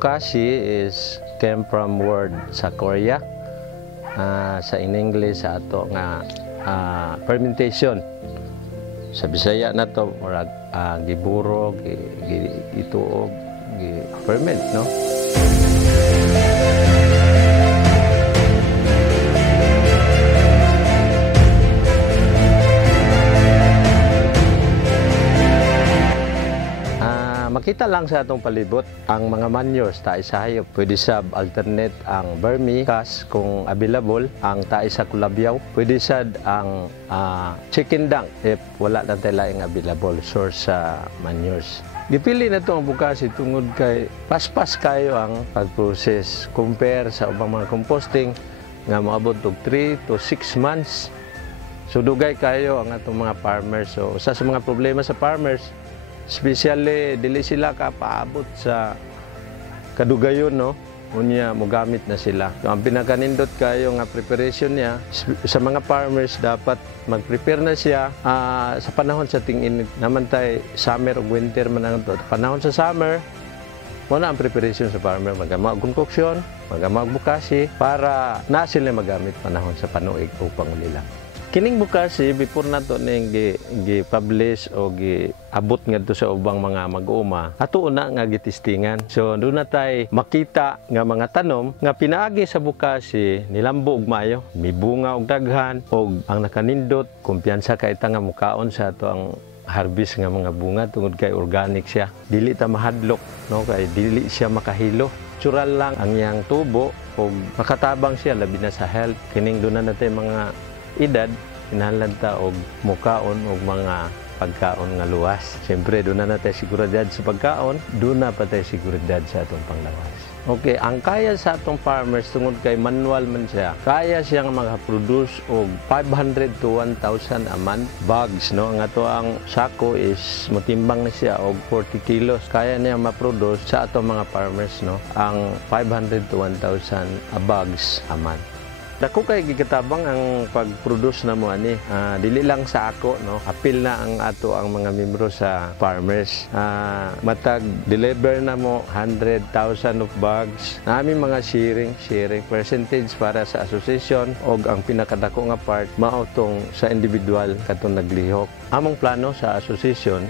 Bokashi is came from word sa Korea. Sa in English sa ato nga fermentation. Sa Bisaya na to murag giburo, gituog, gi-ferment, no? Makita lang sa atong palibot ang mga manures tae sa hayop. Pwede sa alternate ang vermicast kung available, ang tae sa kulabyaw. Pwede sad ang chicken dung if wala na tayo laing available source sa manures. Gipili na ito ang Bokashi tungod kay paspas kayo ang pag-process compare sa ubang mga composting nga moabot og 3 to 6 months. So dugay kayo ang atong mga farmers. So usa sa mga problema sa farmers, especially dili sila kapaabot sa kadugayon, no? Unya mo gamit na sila. So, ang pinakanindot kayo nga preparation niya sa mga farmers, dapat mag-prepare na siya sa panahon sa ting-init. Naman tay summer o winter man ang to. Panahon sa summer, muna ang preparation sa farmer, magama og concoction, magama og Bokashi para na sila magamit panahon sa panuig o pangulila. Kining Bokashi before nato ning gi-publish o gi-abot ngadto sa ubang mga mag-uuma, ato una nga gitistingan. So doon na tay makita nga mga tanom nga pinaagi sa Bokashi nilambo og maayo, mibunga og daghan og ang nakanindot kumpiyansa kay ta nga mukaon sa ato ang harvest nga mga bunga tungod kay organic siya. Dili ta mahadlok, no, kay dili siya makahilo. Natural lang ang iyang tubo og makatabang siya labi na sa health. Kining doon na natay mga edad, kinahanglan ta og mukaon og mga pagkaon nga luwas. Siyempre, doon na natin seguridad sa pagkaon, doon na pa tayo seguridad sa atong panglawas. Okay, ang kaya sa atong farmers, tungod kay manual man siya, kaya siyang makaproduce og 500 to 1,000 a month bags, no? Ang ato ang sako is matimbang na siya og 40 kilos. Kaya niya maproduce sa atong mga farmers, no? Ang 500 to 1,000 bags a month. Dako kay gigatabang ang pag-produce na mo ani. Dili lang sa ako, no. Apil na ang ato ang mga membro sa farmers. Matag deliver na mo 100,000 of bags. Nami mga sharing percentage para sa association og ang pinakadako nga part mao tong sa individual katong naglihok. Among plano sa association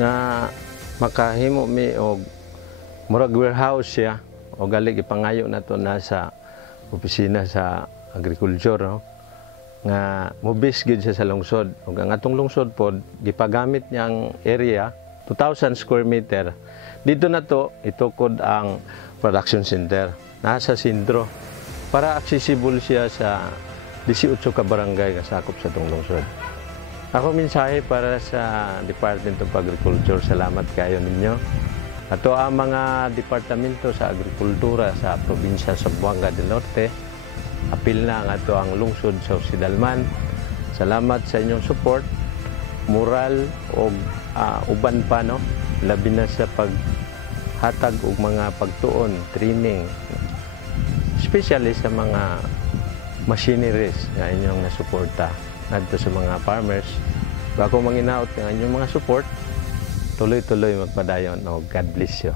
nga makahimo mi og murag warehouse siya o gali ipangayo nato na sa opisina sa agriculture, no? Nga mobis gid siya sa lungsod. Ug ang atong lungsod pod gipagamit niyang area 2,000 square meter. Dito na to itukod ang production center nasa sentro para accessible siya sa 18 ka barangay nga sakop sa atong lungsod. Ako mensahe para sa Department of Agriculture, salamat kayo ninyo. Ato ang mga departamento sa agrikultura sa probinsya sa Zamboanga del Norte, apil na ang ato ang lungsod sa Occidalman. Salamat sa inyong support, moral o uban pa, no? Labi na sa paghatag og mga pagtuon, training, especially sa mga machineries nga inyong nasuporta ngadto sa mga farmers. Ako manginaot ng inyong mga support, tuloy-tuloy magpadayon. God bless you.